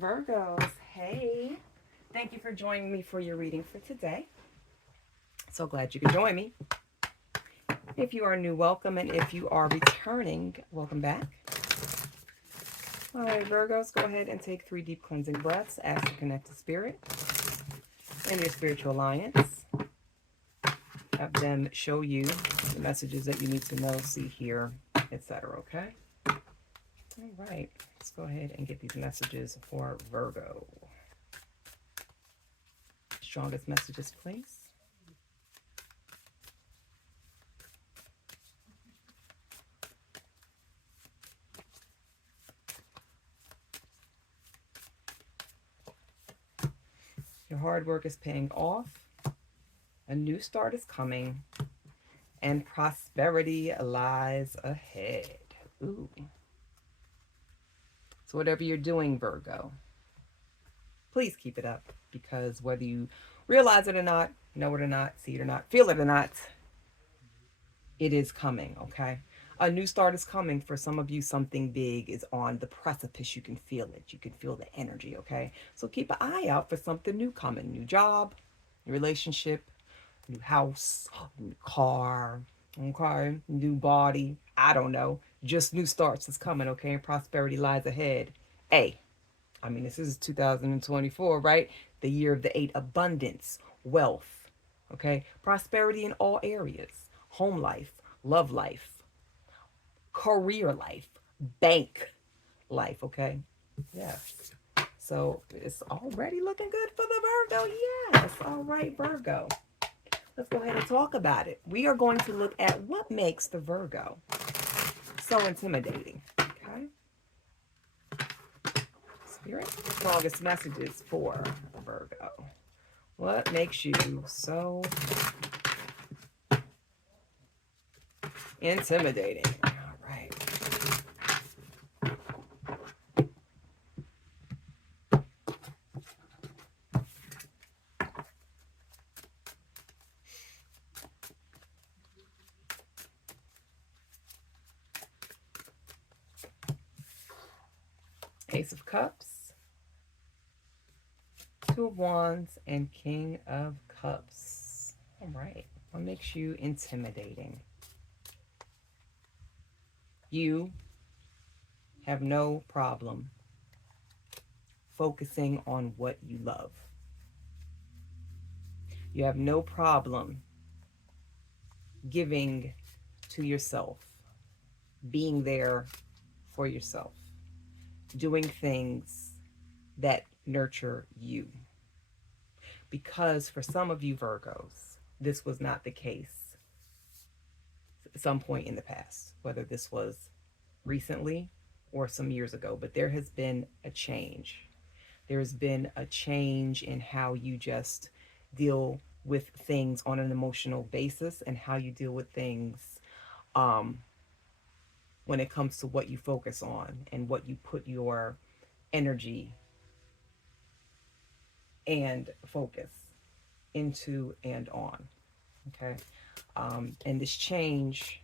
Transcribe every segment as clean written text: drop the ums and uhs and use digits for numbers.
Virgos, hey. Thank you for joining me for your reading for today. So glad you could join me. If you are new, welcome. And if you are returning, welcome back. All right, Virgos, go ahead and take 3 deep cleansing breaths. Ask to connect to spirit and your spiritual alliance. Have them show you the messages that you need to know, see, hear, etc. Okay? All right, let's go ahead and get these messages for Virgo. Strongest messages, please. Your hard work is paying off. A new start is coming. And prosperity lies ahead. Ooh. So whatever you're doing, Virgo, please keep it up. Because whether you realize it or not, know it or not, see it or not, feel it or not, it is coming, okay? A new start is coming. For some of you, something big is on the precipice. You can feel it. You can feel the energy, okay? So keep an eye out for something new coming. New job, new relationship, new house, new car, okay? New body. I don't know. Just new starts is coming, okay? And prosperity lies ahead. This is 2024, right? The year of the 8, abundance, wealth, okay? Prosperity in all areas. Home life, love life, career life, bank life, okay? Yeah. So it's already looking good for the Virgo. Yes. All right, Virgo. Let's go ahead and talk about it. We are going to look at what makes the Virgo so intimidating. Okay. Spirit, strongest messages for Virgo. What makes you so intimidating? All right. Ace of Cups, 2 of Wands, and King of Cups. All right. What makes you intimidating? You have no problem focusing on what you love. You have no problem giving to yourself, being there for yourself, doing things that nurture you. Because for some of you Virgos, this was not the case at some point in the past, whether this was recently or some years ago, but there has been a change. There's been a change in how you just deal with things on an emotional basis and how you deal with things when it comes to what you focus on and what you put your energy and focus into and on. Okay. And this change,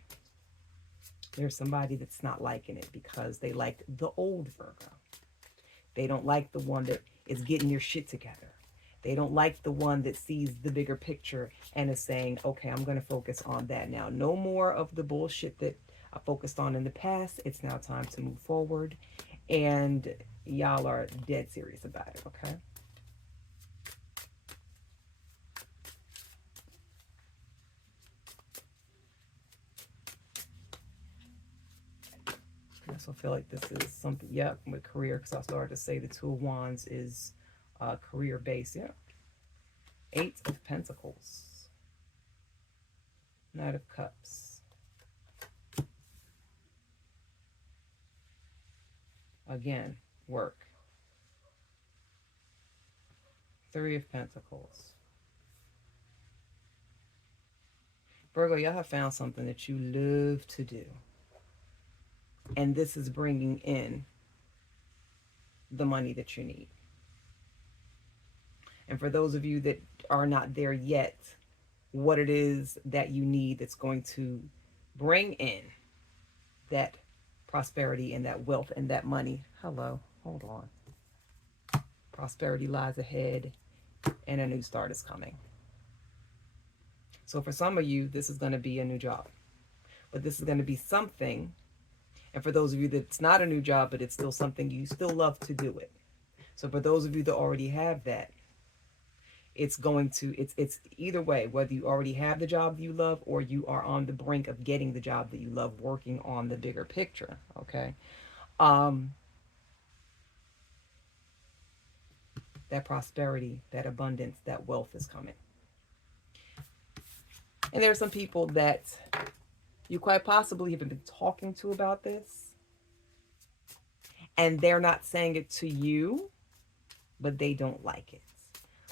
there's somebody that's not liking it because they like the old Virgo. They don't like the one that is getting your shit together. They don't like the one that sees the bigger picture and is saying, okay, I'm going to focus on that now. No more of the bullshit that I focused on in the past. It's now time to move forward. And y'all are dead serious about it, okay? I also feel like this is something, yep, with career, because I started to say the 2 of Wands is career based, yeah. 8 of Pentacles, Knight of Cups. Again, work. 3 of Pentacles. Virgo, y'all have found something that you love to do. And this is bringing in the money that you need. And for those of you that are not there yet, what it is that you need that's going to bring in that prosperity and that wealth and that money. Hello, hold on. Prosperity lies ahead, and a new start is coming. So for some of you, this is going to be a new job, but this is going to be something. And for those of you that's not a new job, but it's still something you still love to do it. So for those of you that already have that, it's either way, whether you already have the job you love or you are on the brink of getting the job that you love, working on the bigger picture. Okay. Um, that prosperity, that abundance, that wealth is coming. And there are some people that you quite possibly have been talking to about this, and they're not saying it to you, but they don't like it.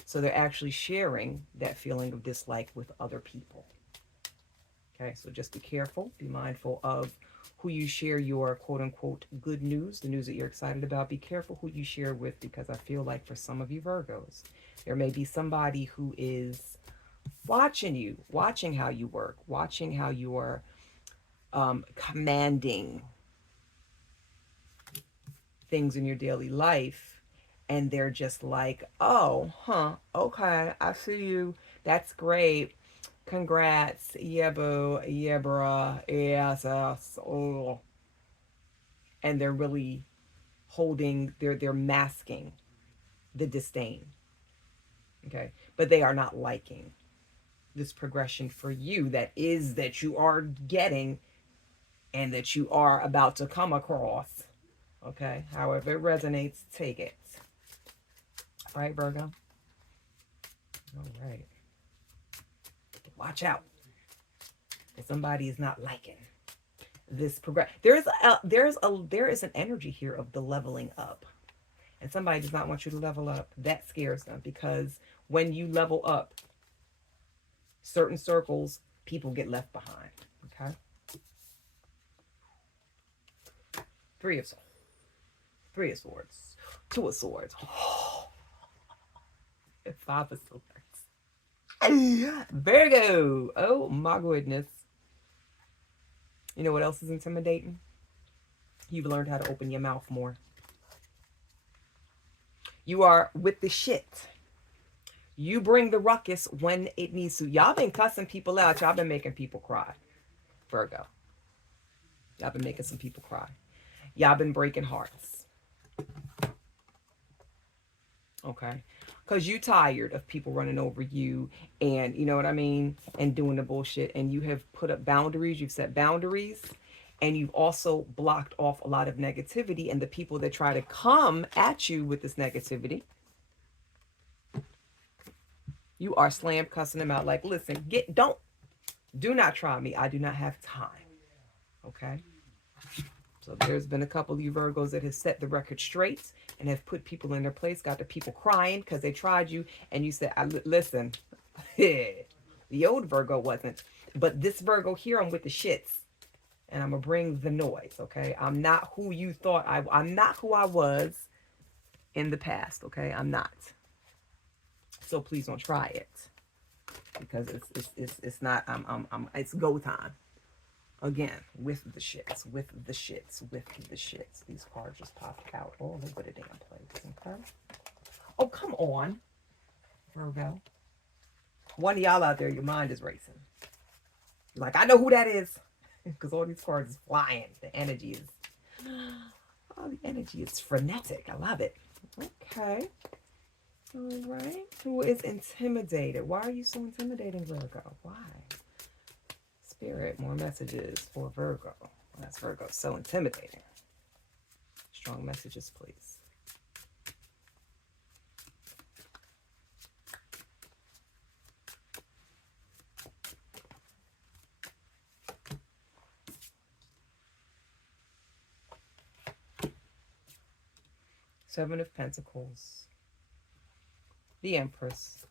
So they're actually sharing that feeling of dislike with other people. Okay, so just be careful, be mindful of who you share your quote unquote good news, the news that you're excited about. Be careful who you share with, because I feel like for some of you Virgos, there may be somebody who is watching you, watching how you work, watching how you are commanding things in your daily life, and they're just like, oh, okay, I see you, that's great, congrats, yeah, boo, yeah, bruh, yes, oh. And they're really holding, they're masking the disdain. Okay, but they are not liking this progression for you that you are getting and that you are about to come across. Okay, however it resonates, take it. All right, Virgo. All right. Watch out. If somebody is not liking this progress, there is an energy here of the leveling up, and somebody does not want you to level up. That scares them, because when you level up, certain circles, people get left behind. Okay. Three of swords. Three of swords. Two of swords. Five of swords. Virgo. Oh my goodness. You know what else is intimidating? You've learned how to open your mouth more. You are with the shit. You bring the ruckus when it needs to. Y'all been cussing people out. Y'all been making people cry. Virgo. Y'all been making some people cry. Y'all been breaking hearts. Okay. Because you tired of people running over you, and you know what I mean, and doing the bullshit, and you have put up boundaries, you've set boundaries, and you've also blocked off a lot of negativity, and the people that try to come at you with this negativity, you are slam cussing them out like, listen, do not try me, I do not have time. Okay. So there's been a couple of you Virgos that have set the record straight and have put people in their place, got the people crying because they tried you, and you said, listen, the old Virgo wasn't, but this Virgo here, I'm with the shits, and I'm going to bring the noise, okay? I'm not who you thought I'm not who I was in the past, okay? I'm not. So please don't try it, because it's not, it's go time. Again, with the shits, with the shits, with the shits. These cards just popped out all over the damn place. Okay. Oh, come on, Virgo. One of y'all out there, your mind is racing. You're like, I know who that is. Because all these cards is flying. The energy is frenetic. I love it. Okay. All right. Who is intimidated? Why are you so intimidating, Virgo? Why? Spirit, more messages for Virgo. That's Virgo. So intimidating. Strong messages, please. Seven of Pentacles. The Empress.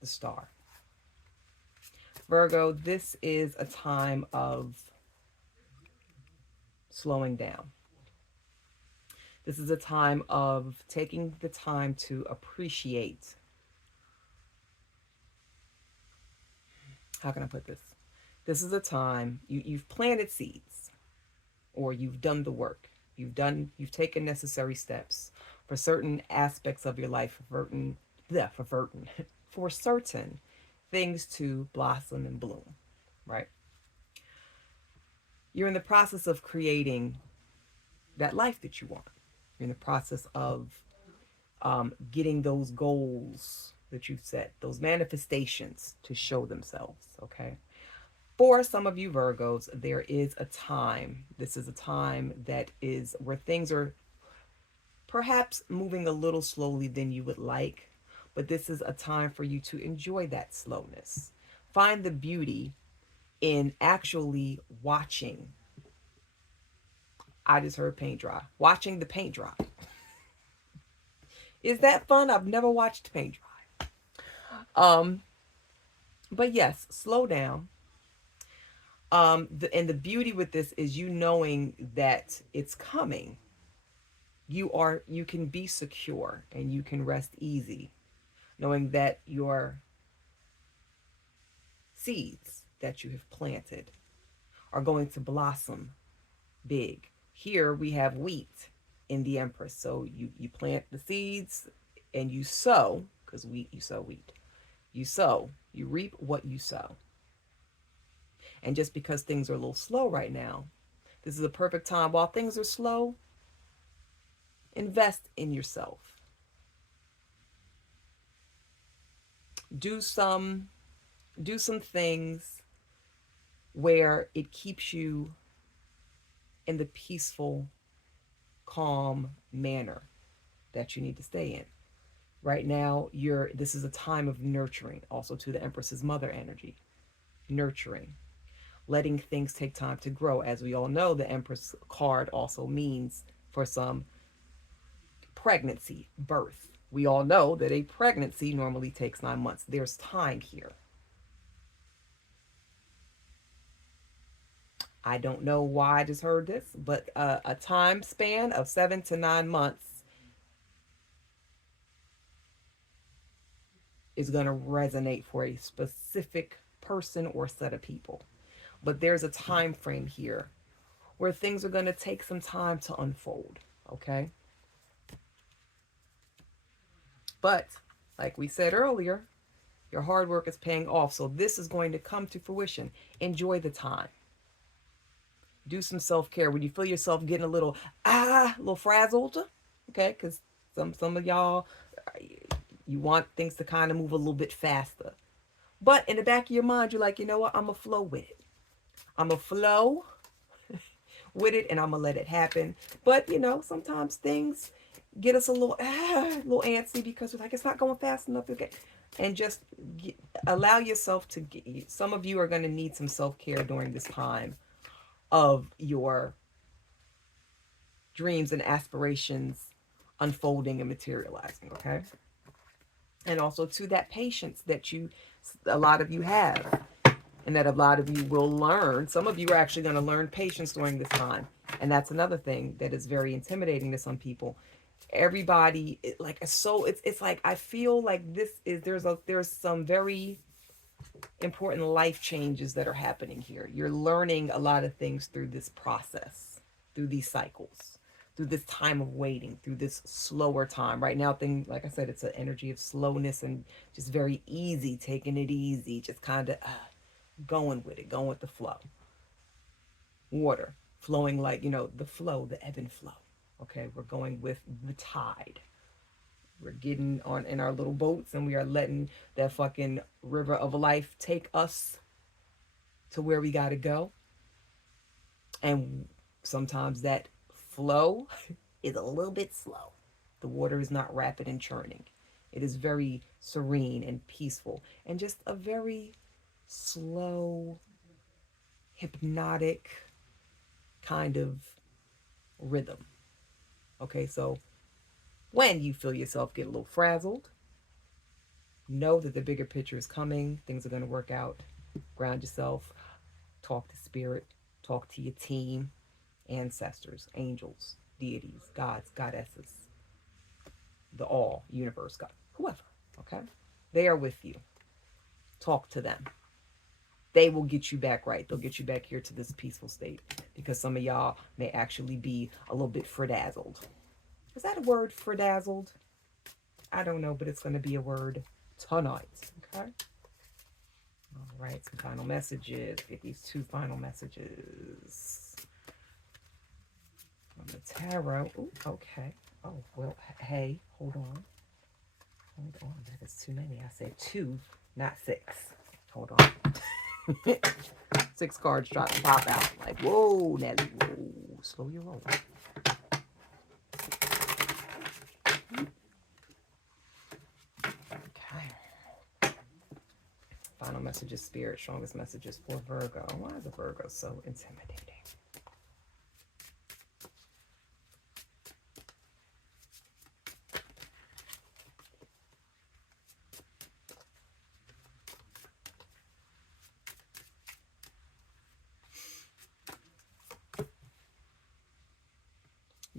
The Star. Virgo, this is a time of slowing down. This is a time of taking the time to appreciate. How can I put this? This is a time you've planted seeds, or you've done the work. You've taken necessary steps for certain aspects of your life, for certain things to blossom and bloom, right? You're in the process of creating that life that you want. You're in the process of getting those goals that you've set, those manifestations to show themselves, okay? For some of you Virgos, there is a time, this is a time that is where things are perhaps moving a little slowly than you would like, but this is a time for you to enjoy that slowness. Find the beauty in actually watching. I just heard paint dry. Watching the paint dry. Is that fun? I've never watched paint dry. But yes, slow down. And the beauty with this is you knowing that it's coming. You can be secure and you can rest easy, knowing that your seeds that you have planted are going to blossom big. Here we have wheat in the Empress. So you plant the seeds and you sow, because wheat, you sow wheat. You sow, you reap what you sow. And just because things are a little slow right now, this is a perfect time. While things are slow, invest in yourself. Do some things where it keeps you in the peaceful, calm manner that you need to stay in. Right now, this is a time of nurturing, also to the Empress's mother energy. Nurturing. Letting things take time to grow. As we all know, the Empress card also means for some pregnancy, birth. We all know that a pregnancy normally takes 9 months. There's time here. I don't know why I just heard this, but a time span of 7 to 9 months is going to resonate for a specific person or set of people. But there's a time frame here where things are going to take some time to unfold, okay? But like we said earlier, your hard work is paying off. So this is going to come to fruition. Enjoy the time. Do some self-care. When you feel yourself getting a little frazzled, okay? Because some of y'all, you want things to kind of move a little bit faster. But in the back of your mind, you're like, you know what? I'm going to flow with it. I'm going to flow with it and I'm going to let it happen. But, sometimes things get us a little antsy because we're like, it's not going fast enough. Okay. And just allow yourself to some of you are going to need some self-care during this time of your dreams and aspirations unfolding and materializing, okay? And also to that patience that a lot of you have and that a lot of you will learn. Some of you are actually going to learn patience during this time. And that's another thing that is very intimidating to some people. Everybody, it's like I feel like there's some very important life changes that are happening here. You're learning a lot of things through this process, through these cycles, through this time of waiting, through this slower time. Right now, like I said, it's an energy of slowness and just very easy, taking it easy, just kind of going with it, going with the flow. Water flowing like, the flow, the ebb and flow. Okay, we're going with the tide. We're getting on in our little boats and we are letting that fucking river of life take us to where we got to go. And sometimes that flow is a little bit slow. The water is not rapid and churning. It is very serene and peaceful and just a very slow, hypnotic kind of rhythm. Okay, so when you feel yourself get a little frazzled, know that the bigger picture is coming. Things are going to work out. Ground yourself. Talk to spirit. Talk to your team, ancestors, angels, deities, gods, goddesses, the all, universe, God, whoever, okay? They are with you. Talk to them. They will get you back right. They'll get you back here to this peaceful state because some of y'all may actually be a little bit frazzled. Is that a word for dazzled? I don't know, but it's going to be a word tonight. Okay. All right. Some final messages. Get these 2 final messages from the tarot. Ooh, okay. Oh, well, hey, hold on. Hold on. That is too many. I said 2, not 6. Hold on. 6 cards try to pop out. Like, whoa, Nelly, whoa. Slow your roll. Okay. Final messages, Spirit. Strongest messages for Virgo. Why is a Virgo so intimidating?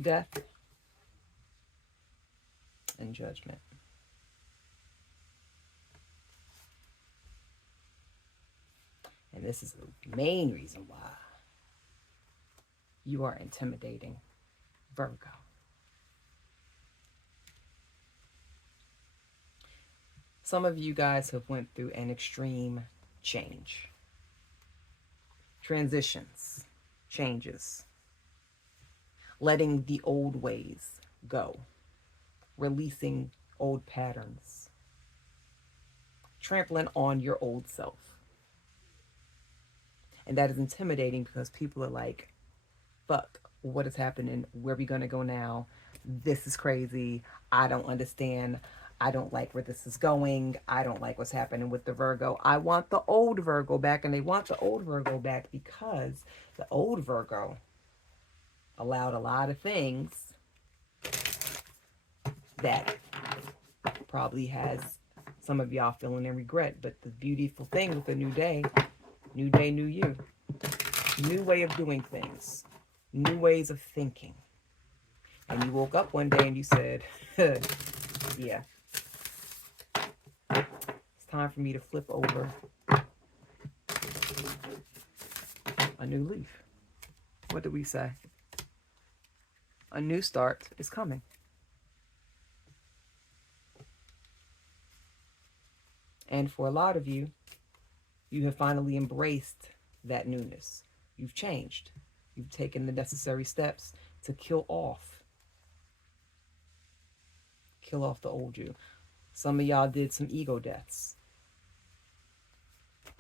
Death and judgment. And this is the main reason why you are intimidating, Virgo. Some of you guys have went through an extreme change. Transitions, changes. Letting the old ways go. Releasing old patterns. Trampling on your old self. And that is intimidating because people are like, fuck, what is happening? Where are we going to go now? This is crazy. I don't understand. I don't like where this is going. I don't like what's happening with the Virgo. I want the old Virgo back. And they want the old Virgo back because the old Virgo allowed a lot of things that probably has some of y'all feeling in regret. But the beautiful thing with a new day, new you. New way of doing things. New ways of thinking. And you woke up one day and you said, yeah, it's time for me to flip over a new leaf. What did we say? A new start is coming. And for a lot of you, you have finally embraced that newness. You've changed. You've taken the necessary steps to kill off the old you. Some of y'all did some ego deaths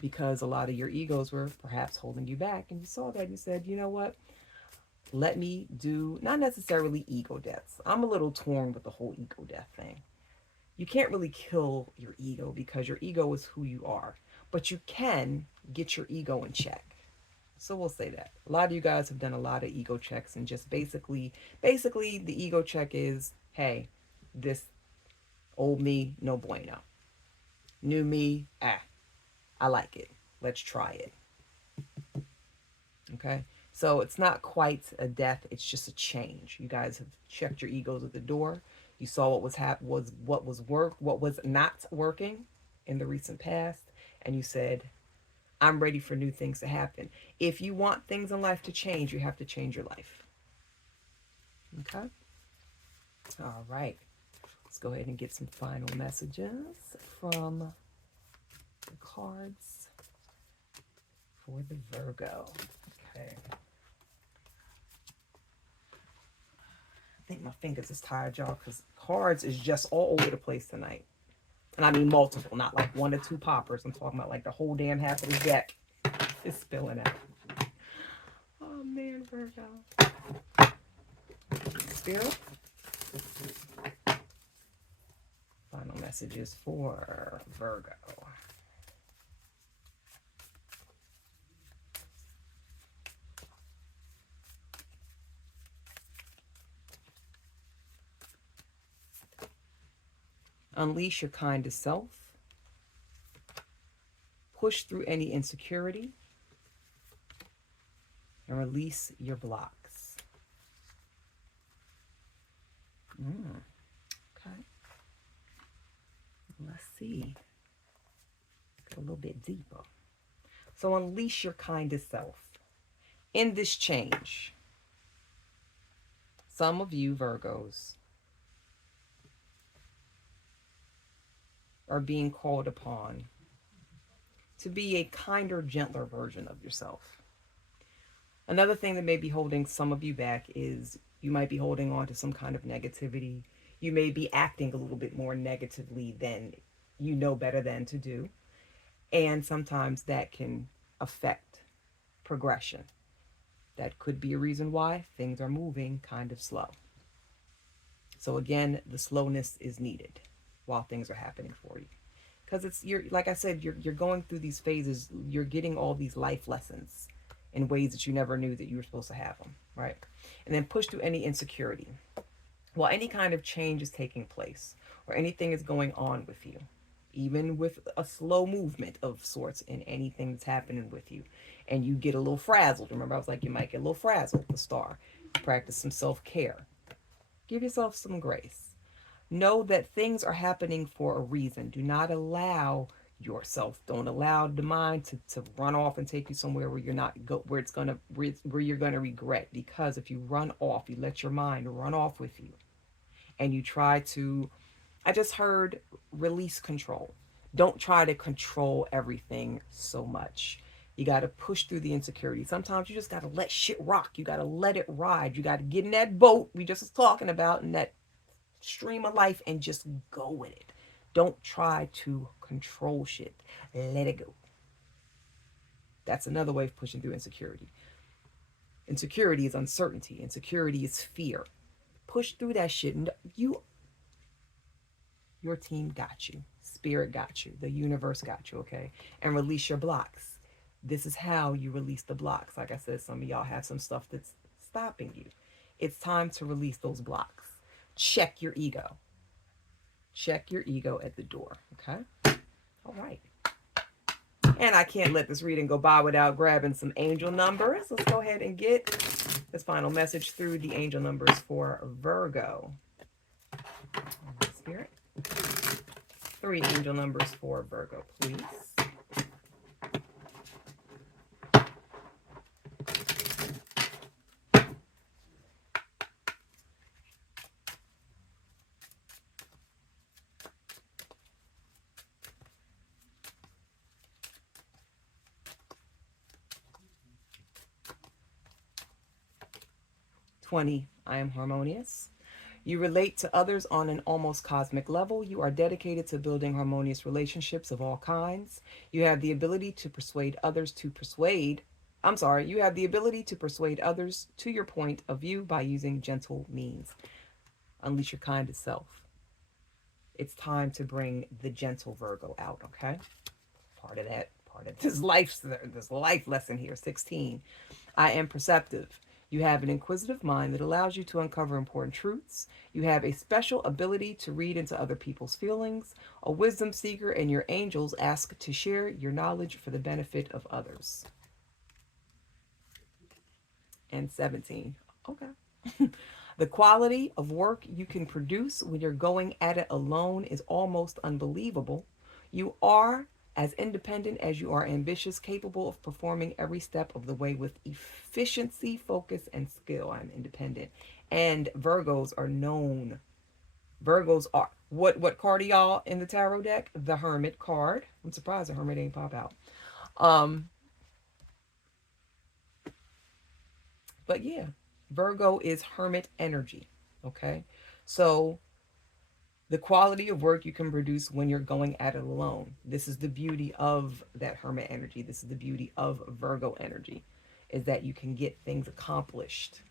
because a lot of your egos were perhaps holding you back, and you saw that and you said, you know what? Let me do, not necessarily ego deaths. I'm a little torn with the whole ego death thing. You can't really kill your ego because your ego is who you are, but you can get your ego in check. So we'll say that. A lot of you guys have done a lot of ego checks, and just basically the ego check is, hey, this old me, no bueno. New me, I like it. Let's try it. Okay? So it's not quite a death, it's just a change. You guys have checked your egos at the door. You saw what was not working in the recent past, and you said, I'm ready for new things to happen. If you want things in life to change, you have to change your life. Okay? All right. Let's go ahead and get some final messages from the cards for the Virgo. Okay. I think my fingers is tired, y'all, because cards is just all over the place tonight. And I mean multiple, not like 1 or 2 poppers. I'm talking about like the whole damn half of the deck is spilling out. Oh man, Virgo. Spirit. Final messages for Virgo. Unleash your kindest self. Push through any insecurity. And release your blocks. Okay. Let's see. Get a little bit deeper. So unleash your kindest self. In this change, some of you Virgos are being called upon to be a kinder, gentler version of yourself. Another thing that may be holding some of you back is you might be holding on to some kind of negativity. You may be acting a little bit more negatively than you know better than to do. And sometimes that can affect progression. That could be a reason why things are moving kind of slow. So again, the slowness is needed while things are happening for you. Because it's you're like I said, you're going through these phases, you're getting all these life lessons in ways that you never knew that you were supposed to have them, right? And then push through any insecurity. While any kind of change is taking place or anything is going on with you, even with a slow movement of sorts in anything that's happening with you, and you get a little frazzled. Remember, I was like, you might get a little frazzled, the star. Practice some self-care. Give yourself some grace. Know that things are happening for a reason. Do not allow yourself, don't allow the mind to run off and take you somewhere where you're not go where it's gonna where you're gonna regret. Because if you run off, you let your mind run off with you, and you try to, I just heard, release control. Don't try to control everything so much. You got to push through the insecurity. Sometimes you just got to let shit rock. You got to let it ride. You got to get in that boat we just was talking about, in that stream of life, and just go with it. Don't try to control shit. Let it go. That's another way of pushing through insecurity. Insecurity is uncertainty. Insecurity is fear. Push through that shit. And your team got you. Spirit got you. The universe got you, okay? And release your blocks. This is how you release the blocks. Like I said, some of y'all have some stuff that's stopping you. It's time to release those blocks. Check your ego. Check your ego at the door, okay? All right. And I can't let this reading go by without grabbing some angel numbers. Let's go ahead and get this final message through the angel numbers for Virgo. Spirit. 3 angel numbers for Virgo, please. "20. I am harmonious. You relate to others on an almost cosmic level. You are dedicated to building harmonious relationships of all kinds. You have the ability to persuade others to persuade. You have the ability to persuade others to your point of view by using gentle means. Unleash your kindest self. It's time to bring the gentle Virgo out, okay? Part of this life lesson here. 16. I am perceptive. You have an inquisitive mind that allows you to uncover important truths. You have a special ability to read into other people's feelings. A wisdom seeker, and your angels ask to share your knowledge for the benefit of others." And 17. Okay. "The quality of work you can produce when you're going at it alone is almost unbelievable. You are as independent as you are ambitious, capable of performing every step of the way with efficiency, focus, and skill." I'm independent. And Virgos are known. Virgos are, what card are y'all in the tarot deck? The Hermit card. I'm surprised the Hermit ain't pop out. But yeah, Virgo is Hermit energy. Okay. So the quality of work you can produce when you're going at it alone. This is the beauty of that Hermit energy. This is the beauty of Virgo energy, is that you can get things accomplished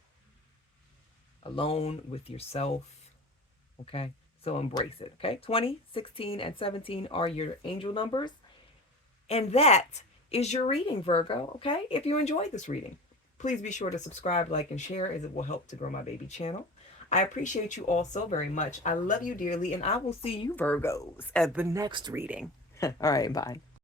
alone with yourself. Okay. So embrace it. Okay. 20, 16, and 17 are your angel numbers. And that is your reading, Virgo. Okay. If you enjoyed this reading, please be sure to subscribe, like, and share, as it will help to grow my baby channel. I appreciate you all so very much. I love you dearly, and I will see you, Virgos, at the next reading. All right, bye.